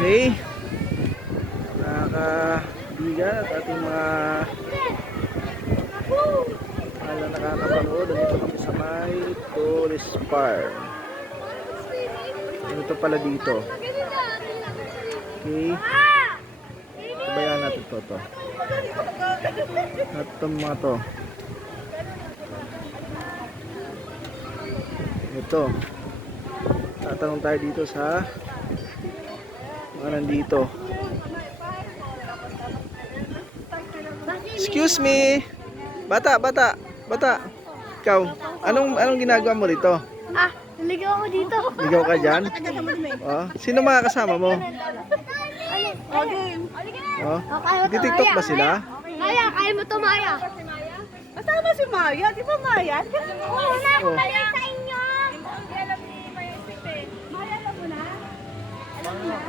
Okay, nakakabigan at ating mga nakakapanood. Dito kami sa may tourist farm. Ito pala dito. Okay, sabayan natin to. At itong mga to, ito, tatanong tayo dito sa mga nandito. Excuse me, bata. Ikaw, anong ginagawa mo dito? Naligaw ako dito. Ligaw ka dyan? Oh, sino mga kasama mo? Oh, TikTok ba sila? Maya, kaya mo to, Maya. Kasama si Maya, di ba Maya? Oo na, Oh. kaya sa inyo.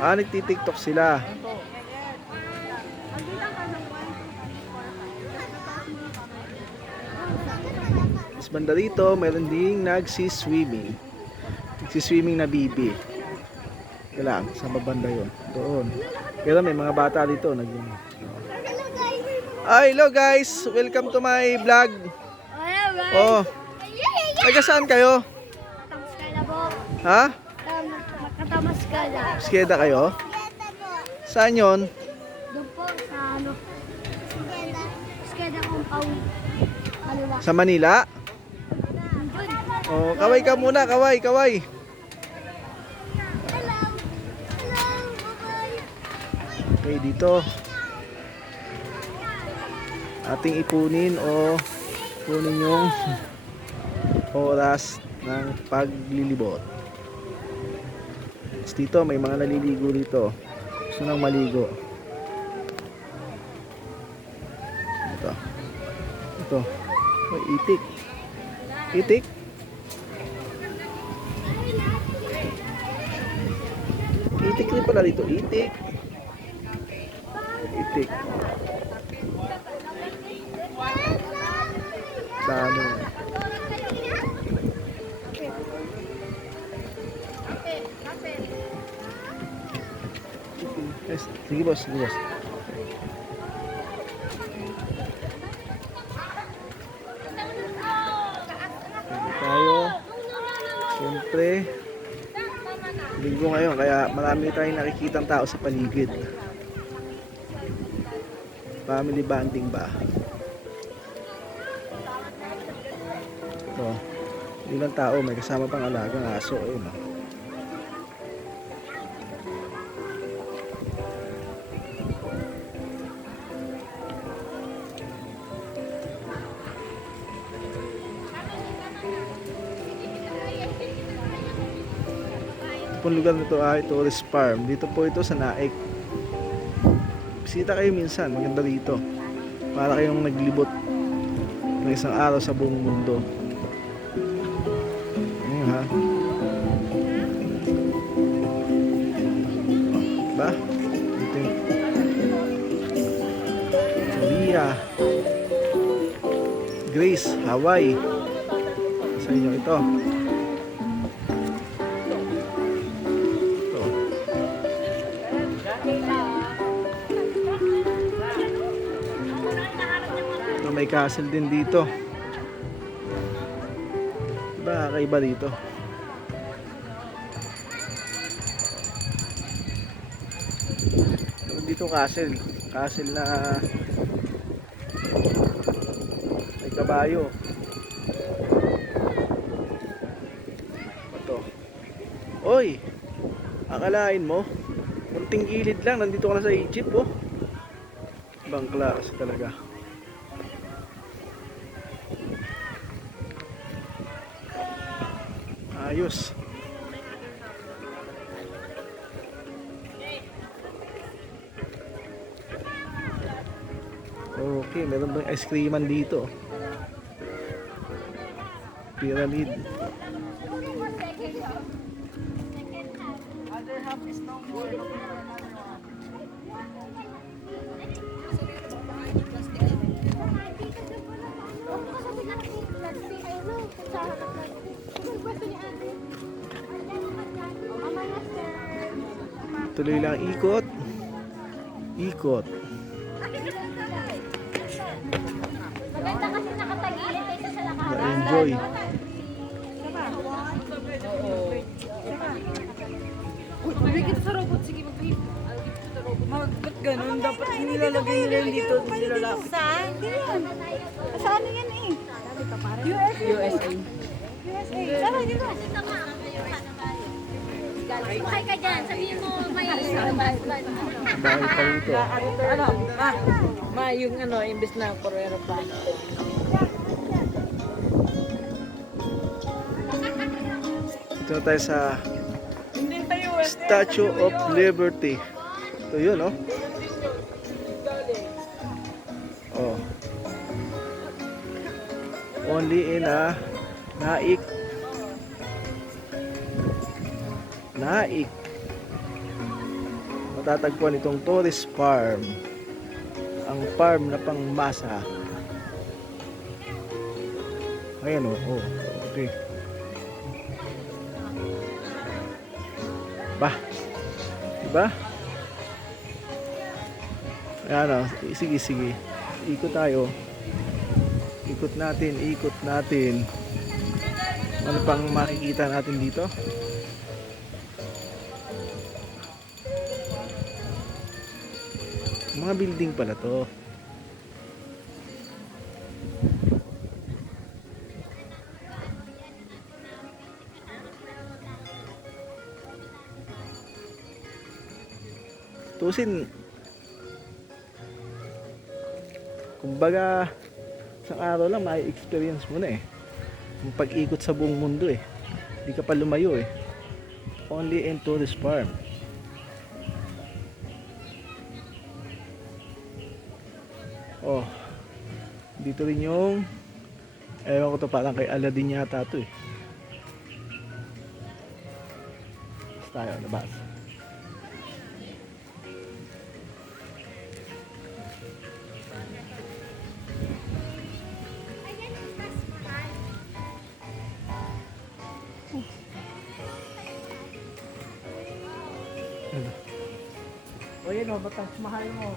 Nagti-TikTok sila. Mas banda rito, mayroon ding nagsiswimming. Nagsiswimming na bibi. Kailang, sa babanda yun. Doon. Pero may mga bata dito. Hello guys! Welcome to my vlog. Oh, taga saan kayo? Tamaskala po. Ha? Makatamaskala. Skeda kayo? Saan yon? Doon po sa ano. Skeda compound. Kaliwa. Sa Manila? Oh, kaway ka muna, kaway. Okay, dito. Ating ipunin o kunin yung oras ng paglilibot. Tapos dito, may mga naliligo dito. Gusto nang maligo. Ito. Oh, itik. Itik. Itik rin pala dito. Itik. Dami. Yes. Sige boss. Tayo. Siyempre, linggo ngayon, kaya marami tayong nakikitang tao sa paligid. Family bonding ba? Ito, ilang tao, may kasama pang alagang aso. Ayun, oh. Itong lugar na ito ay tourist farm. Dito po ito sa Naik. Bisita kayo minsan, maganda dito. Para kayong naglibot ng isang araw sa buong mundo. Ayun ha. Diba? Dito yung Korea, Greece, Hawaii. Sa inyo ito. May castle din dito. Diba kakaiba dito? Dito castle na may kabayo. Ito. Oy, akalain mo kunting gilid lang, nandito ka na sa Egypt, oh. Ibang klase talaga. Ayos. Okay, meron bang ice creaman dito? Pyramid. Tuloy lang ikot. Ikot. Maganda kasi nakatagilid kaysa sa lakaran. Na-enjoy. Uy, bibigyan sa robot. Sige, mag-behave. Ba't ganun? Dapat nilalagay nila yung dito. Nilalapit. Saan? Hindi yan. Sa ano yan eh? USA. Saan? Di ba? Sumakay ka dyan. Sabihin mo may Dahil pa rito. Ano? Yung imbes na porero pa. Dito na tayo sa Hindi tayo USA. Statue of Liberty. Ito yun, no? Oh. Only in a Naik. Matatagpuan itong tourist farm. Ang farm na pangmasa. Ayan, oh. Oh, okay. Bah. Diba? Ayan, oh. Sige. Ikot tayo. Ikot natin. Ano pang makikita natin dito? Mga building pala to. Tusin. Kumbaga, isang araw lang may experience mo na eh. Yung pag-ikot sa buong mundo eh. Hindi ka pa lumayo eh. Only in tourist farm. Oh. Dito rin yung ewan ko to, parang kay Aladdin yata to eh. Tayo, labas. O yun o, ba't ang mahal mo?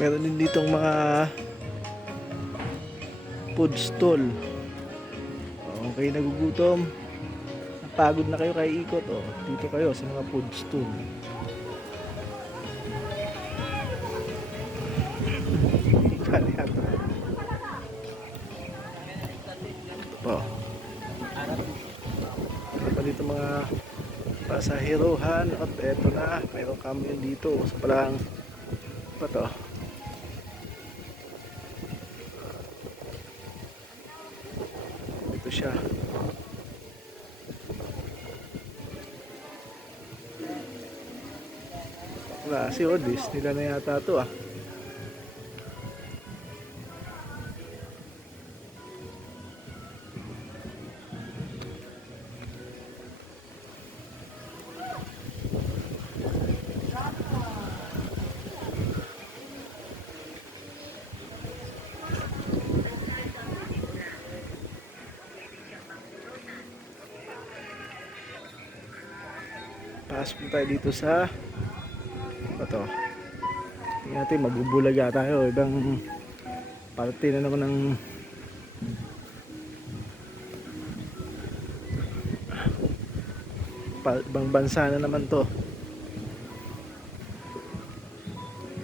Meron din ditong mga food stall. Okay, nagugutom. Napagod na kayo kay ikot. Oh, dito kayo sa mga food stall. Ito po. Meron pa dito mga pasaherohan. At eto na, mayroon kami dito. Sa palang pa to. Ito siya. Klase o, dis nila na yata to ah. Pasok tayo dito sa ito. Tingnan natin, magbubulaga tayo. Ibang parte na naman ng ibang bansa na naman to.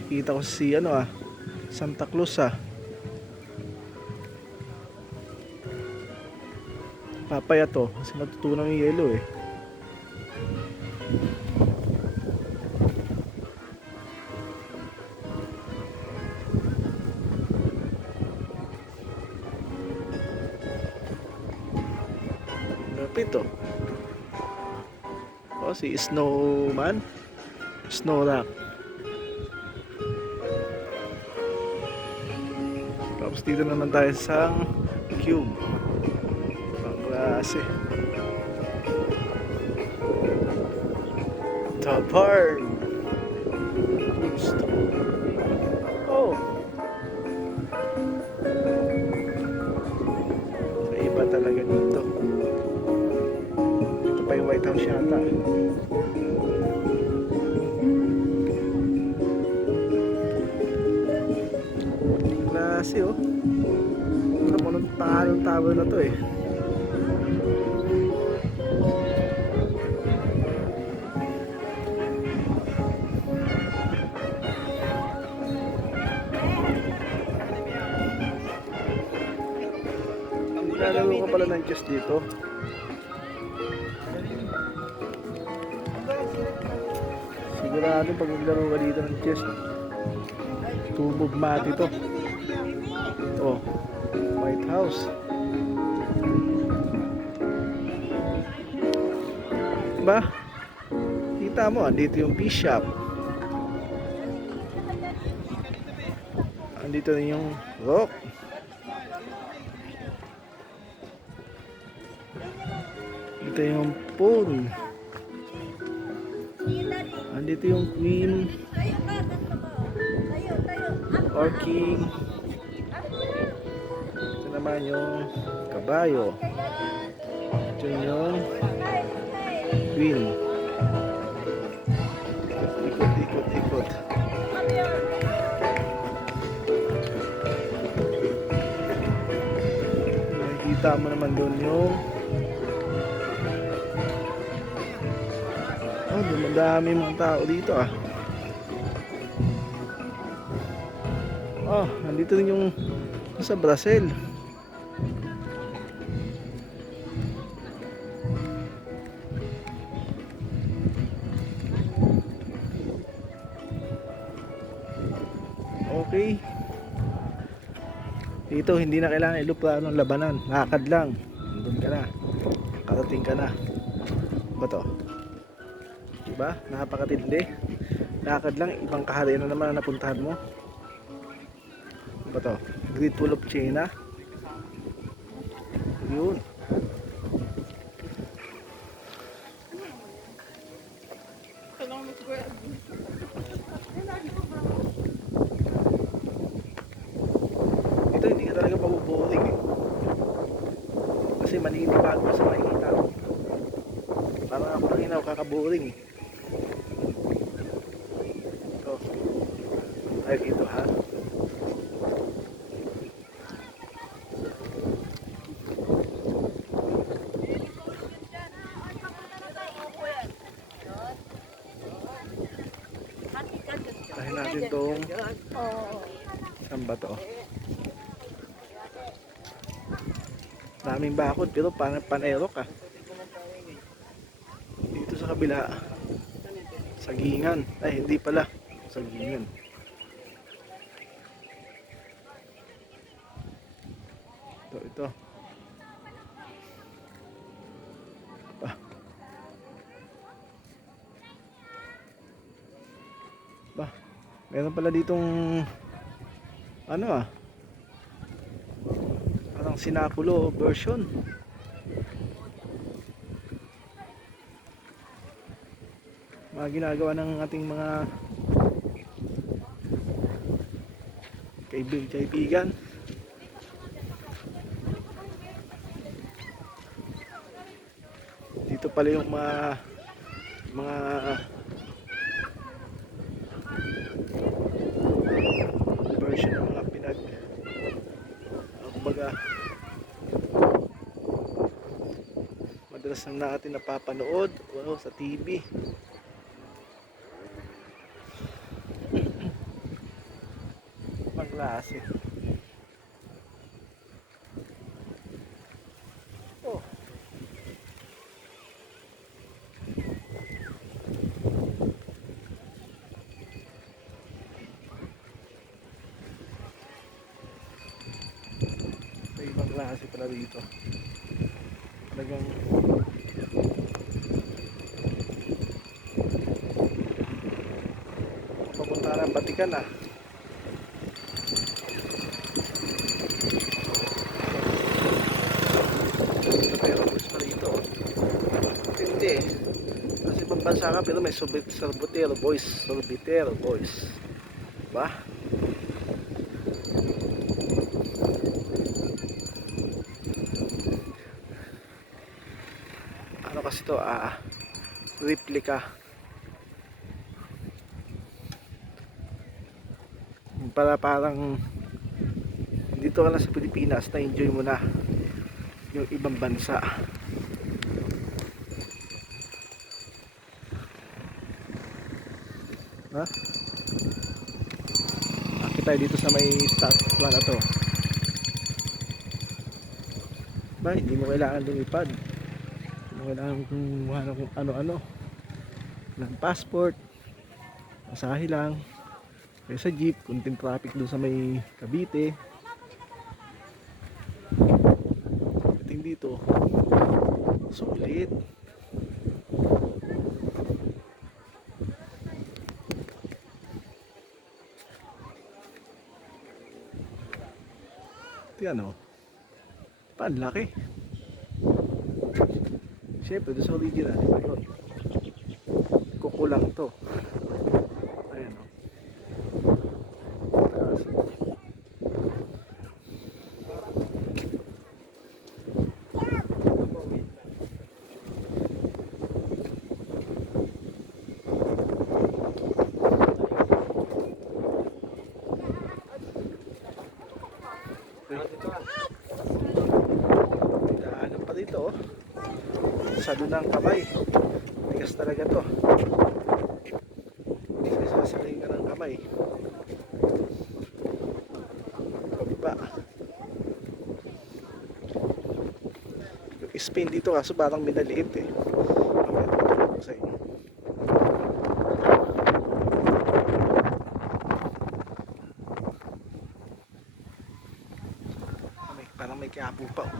Kita ko si Santa Cruz ah. Papaya to kasi natutunaw yung yelo eh. Lapit to. Oh, si Snowman. Snow Rock. Tapos dito naman tayo sa Cube. Ang klase. The Park. Food klase oh. Alam mo anong pangalan ng tower na to eh. Nilalaro ko pala ng chess dito. Sigurado pag naglaro ka dito ng chess, tumog mati to. Oh, White House. Diba? Kita mo, andito yung bishop. Andito na yung rook. Ito yung pawn. Andito yung queen or king. Ito naman yung kabayo. Ito yung queen. Ikot, ikot, ikot. Nakikita mo naman doon yung dumadami mga tao dito ah. Oh, nandito rin yung sa Brazil. Okay. Dito hindi na kailangan iluplano ng labanan. Lakad lang. Nandun ka na. Karating ka na. Ba to? Diba? Napakatindi. Lakad lang, ibang kaharian na naman ang napuntahan mo. Diba to? Great Wall of China. Yun. Ito hindi ka talaga mabuburing eh. Kasi maninibago sa makikita mo. Parang ako nang inaw kakaburing eh. Ay dito ha. Dahil natin tong saan ba to? Daming bakod pero panero ka. Dito sa kabila sagingan. Ay hindi pala sagingan. Ito. Ba, meron pala ditong ano ah, parang sinapulo version. Mga ginagawa ng ating mga kaibigan. Dito pala yung mga version ng mga kumbaga madalas na natin napapanood sa TV. Magklase. Oh. May ibang klase pala dito. Talagang papunta ng Batikan ah. Hindi. Kasi pambansa ka pero may sorbitero boys. Diba? Ano kasi to? Replica. Parang dito ka lang sa Pilipinas, na-enjoy mo na yung ibang bansa. Ha? Akit tayo dito sa may statua na to. Ba, hindi mo kailangan lumipad. Hindi mo kailangan kumuha ng kung ano-ano. Ng passport. Masahe lang. Kaya sa jeep, kunting traffic doon sa may Cavite. Pagdating dito, sulit. Yan o. Panlaki. Siyempre, doon sa original, diba yun? Kukulang to. Ayan o. Taas. Daanan pa dito oh. Sado ng kamay. Tigas talaga to. Hindi ka sasaling ka ng kamay. Pababa. Yung spin dito kaso parang minaliit eh. Mamaya tutulog ko sa inyo. Parang may kiapo pa oh.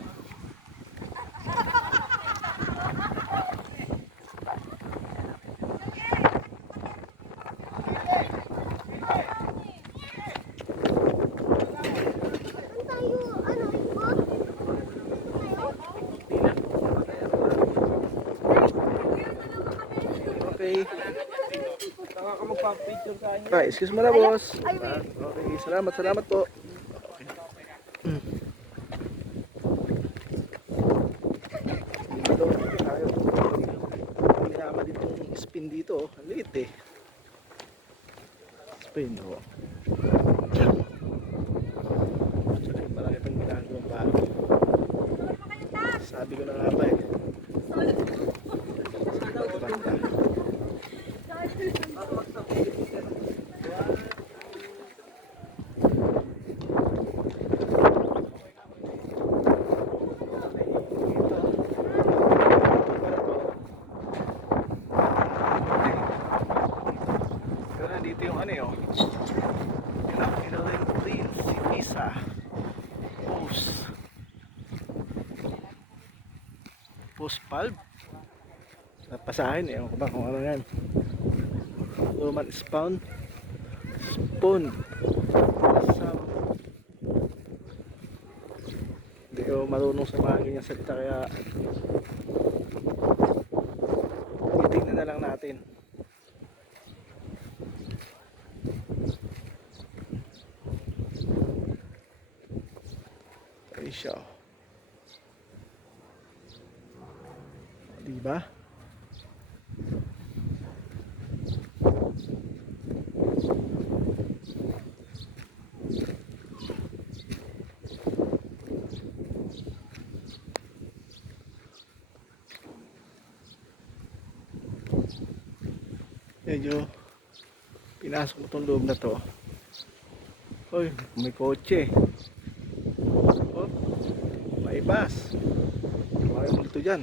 Okay. Ay, excuse mo na boss. Okay, salamat po. Pinama din itong spin dito. Ang liit eh. Spin oh. Tsaka malaki pang ginagawang bago. Sabi ko na nga ba eh. Banda. Dito yung ano yun, Pinakilala Plains, si Pisa Post Palb napasahin eh, ewan ko ba kung ano yan. Roman Spoon Sam. Hindi ko marunong sa mga ganyan salita kaya titignan na lang natin. Ay siya. Diba? Medyo pinasok mo itong loob na to. Uy, may kotse. Oh, may bus. May multo dyan.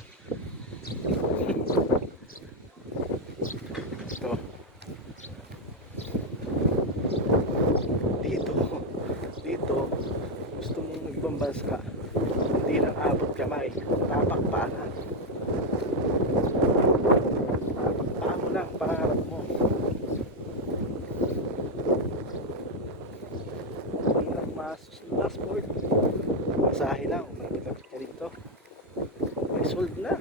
Ito. Dito gusto mong ibang bansa, hindi lang abot kamay, tapakpaanan. Tapakpaan mo lang pangarap mo. Hindi lang passport, masahe lang, malapit-lapit ka dito, may sold na.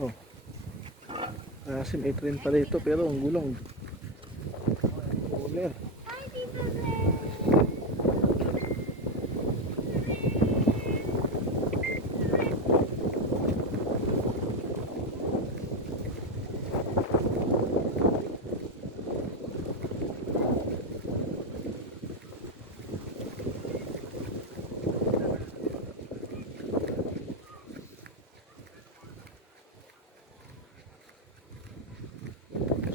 Oh. Kasi may train pa dito pero ang gulong. Uler.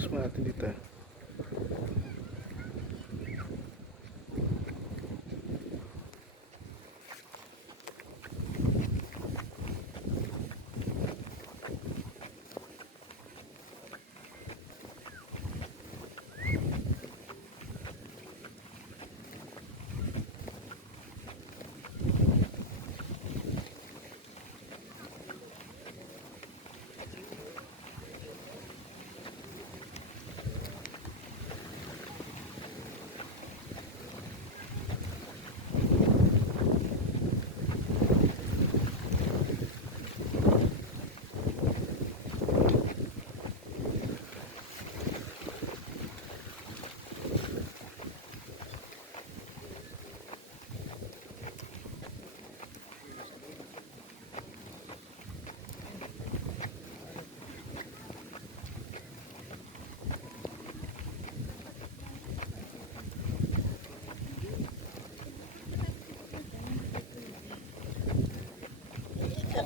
Pasok natin dito.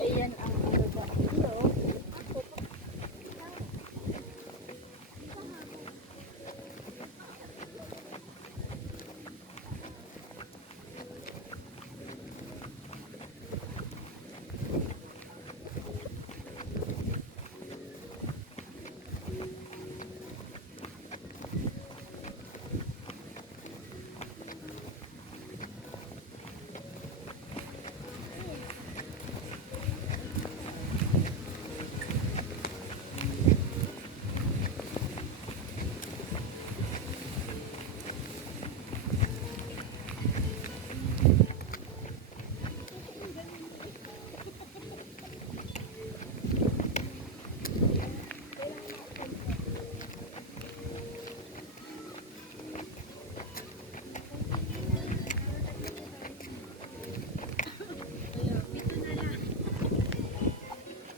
Ayan ang ano ba? Hello.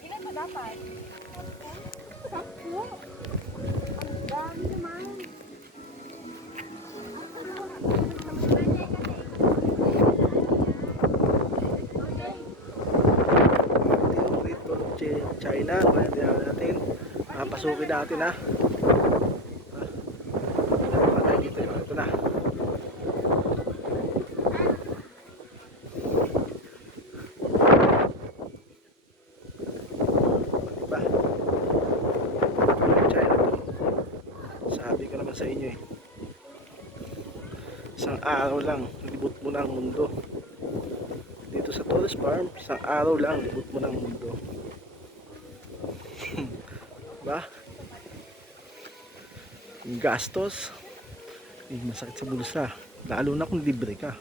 Ilan ba dapat? 10? Ang dami naman. Yung Great Wall of China. Kaya natin. Pasukin natin ha. Dito, ito na. Diba? China to. Sabi ko naman sa inyo eh. Isang araw lang, libot mo na ang mundo. Dito sa Torres Farm, isang araw lang, libot mo na ang mundo. Ba? Yung gastos, masakit sa bulsa. Lalo na kung libre ka.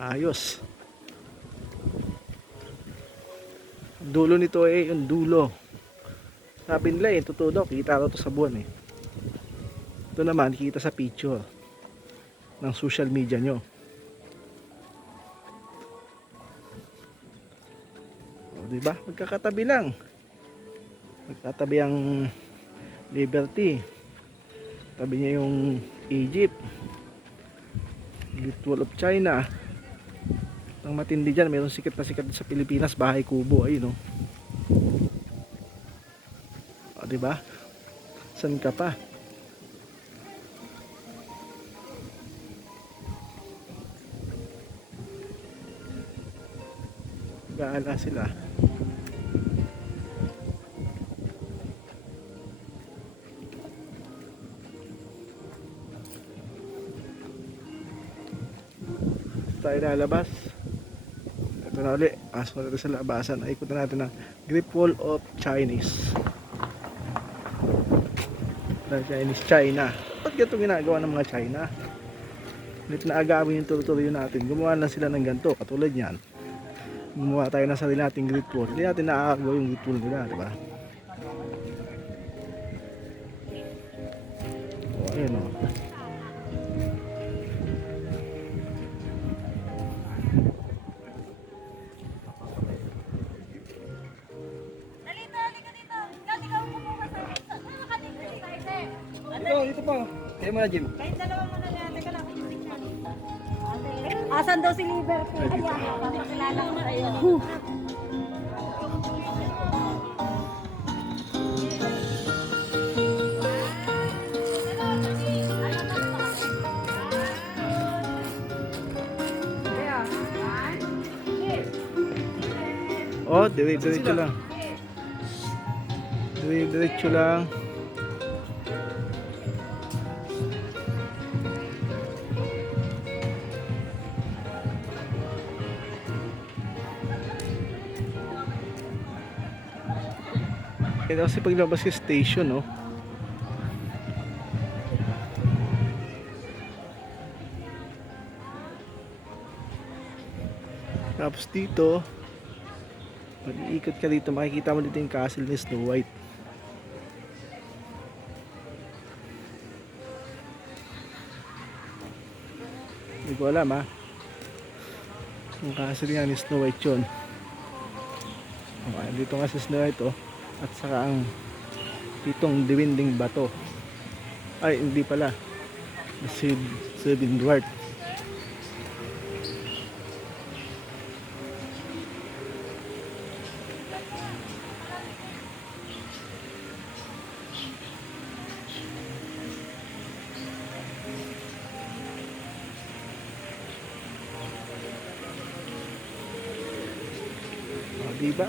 Ayos. Dulo nito eh, yung dulo. Sabi nila eh, totoo daw, kita daw to sa buwan eh. Ito naman, kita sa picture ng social media nyo. O, diba? Magkakatabi lang. Magkatabi ang Liberty. Tabi niya yung Egypt. Great Wall of China. Ang matindi dyan, mayroong sikat na sikat sa Pilipinas, Bahay Kubo. Ayun o. O, diba? San ka pa? Gaala sila. Tayo lalabas. Ito na ulit. Pasok natin sa labasan. Ikutin natin ang Great Wall of Chinese. Chinese China. Ba't ganito ginagawa ng mga China? Ulit na agawin yung tuloy-tuloy natin. Gumawa lang sila ng ganito. Katulad yan. Gumawa tayo ng sarili nating Great Wall. Hindi natin nakakagawa yung Great Wall nila. Diba? O, ayun o. Ito pa. Kaya mo na, Jim. Kahit dalawa mo na yan. Teka lang, yung picture. Asan daw si Liberty? Ayan, papakilala ko na. Ayan. Dire-diretso lang. Dire-diretso lang. Kaya kasi paglabas sa station, no? Tapos dito, pag iikot ka dito, makikita mo dito yung castle ni Snow White. Hindi ko alam, ha? Yung castle nga ni Snow White yun. Okay, dito nga si Snow White, oh. At saka ang ditong diwinding bato. Ay, hindi pala. Seven Dwarf. Oh, diba?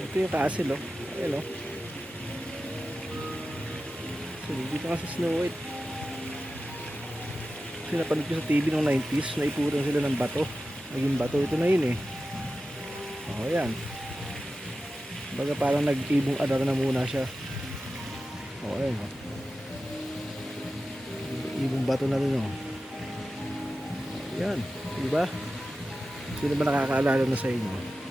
Ito yung castle, oh. Ayan, oh. So, dito nga sa Snow White. Kasi napanood ko sa TV noong 90s, naipuran sila ng bato. Naging bato ito na yun, eh. Oh, ayan. Baga parang nag-ibong adar na muna siya. Oh, ayan, oh. Ibong bato na rin, oh. Ayan, diba? Sino ba nakakaalala na sa inyo?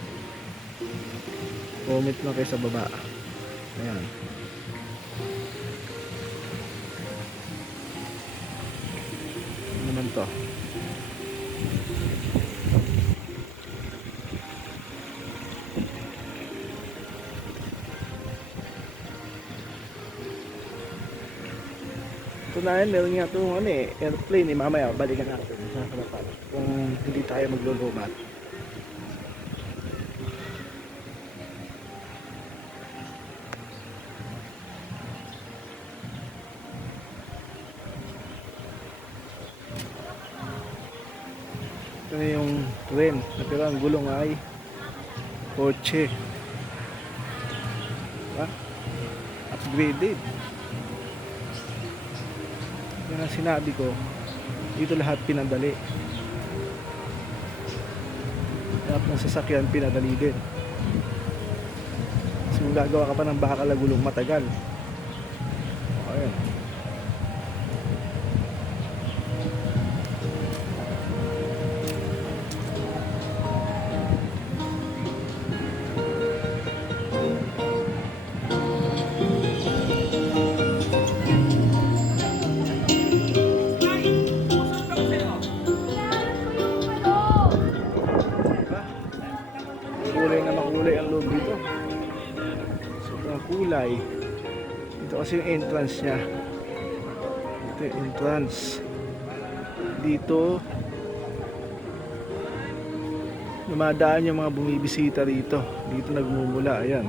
Comment lang kayo sa baba. Ayan. Ano naman to? Ito na yan, meron nga itong ano eh, airplane eh. Mamaya, balikan natin sa harapan kung hindi tayo maglulubat. Ito na yung train, pero ang gulong ay kotse. Diba? Upgraded. Yan ang sinabi ko, dito lahat pinadali. Lahat ng sasakyan pinadali din. Kasi kung gagawa ka pa ng bakal na gulong, matagal. O, ayan. Kulay na makulay ang loob dito. Sobrang kulay. Ito kasi yung entrance niya. Ito yung entrance. Dito dumadaan yung mga bumibisita rito. Dito nagmumula. Ayan.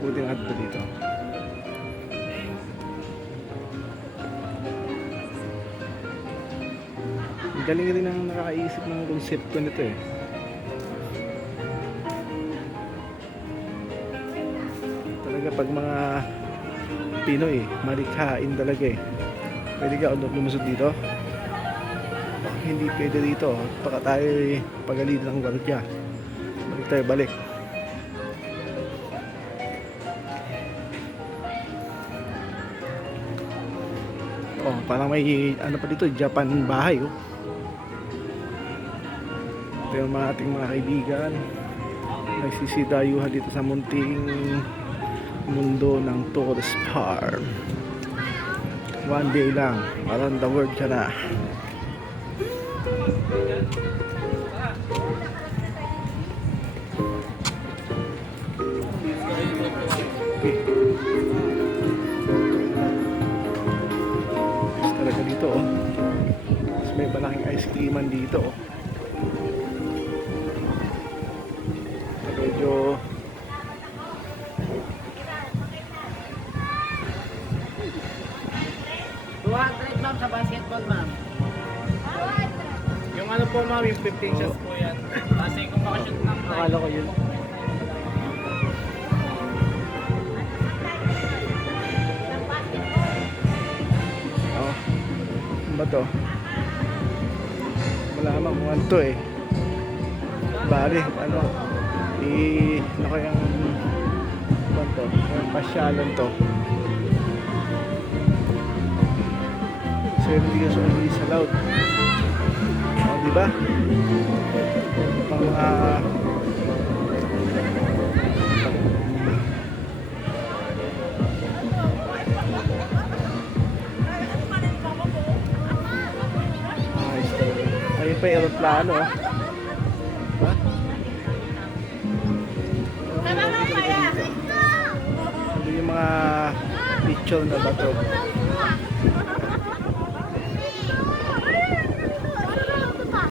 Buting adto dito. Ang galing rin ang nakakaisip ng konsepto nito eh. Talaga pag mga Pinoy, malikhain talaga eh. Pwede ka lumusod dito? Oh, hindi pwede dito. Baka tayo pagalitan ng gwardiya. Balik tayo, balik. Oh, parang may ano pa dito, Japan bahay oh. Ito yung mga ating mga kaibigan nagsisidayuhan dito sa munting mundo ng tourist farm. One day lang, around the world ka na. Okay. Gusto talaga dito oh. Mas may malaking ice creaman dito oh. Medyo po ma'am, yung 15 shots po yan. Kasi kung makashoot ng Akala ko yun. Oh. Ano ba to? Wala naman kung ano to eh. Bali, ano? Ano kayang ano to? Yung pasyalan to. So hindi ka sumili sa loud. Oh, di ba? Pang mga ayos talaga. Ayun pa yung aeroplano, oh. Diba? Ito yung mga picture na bato.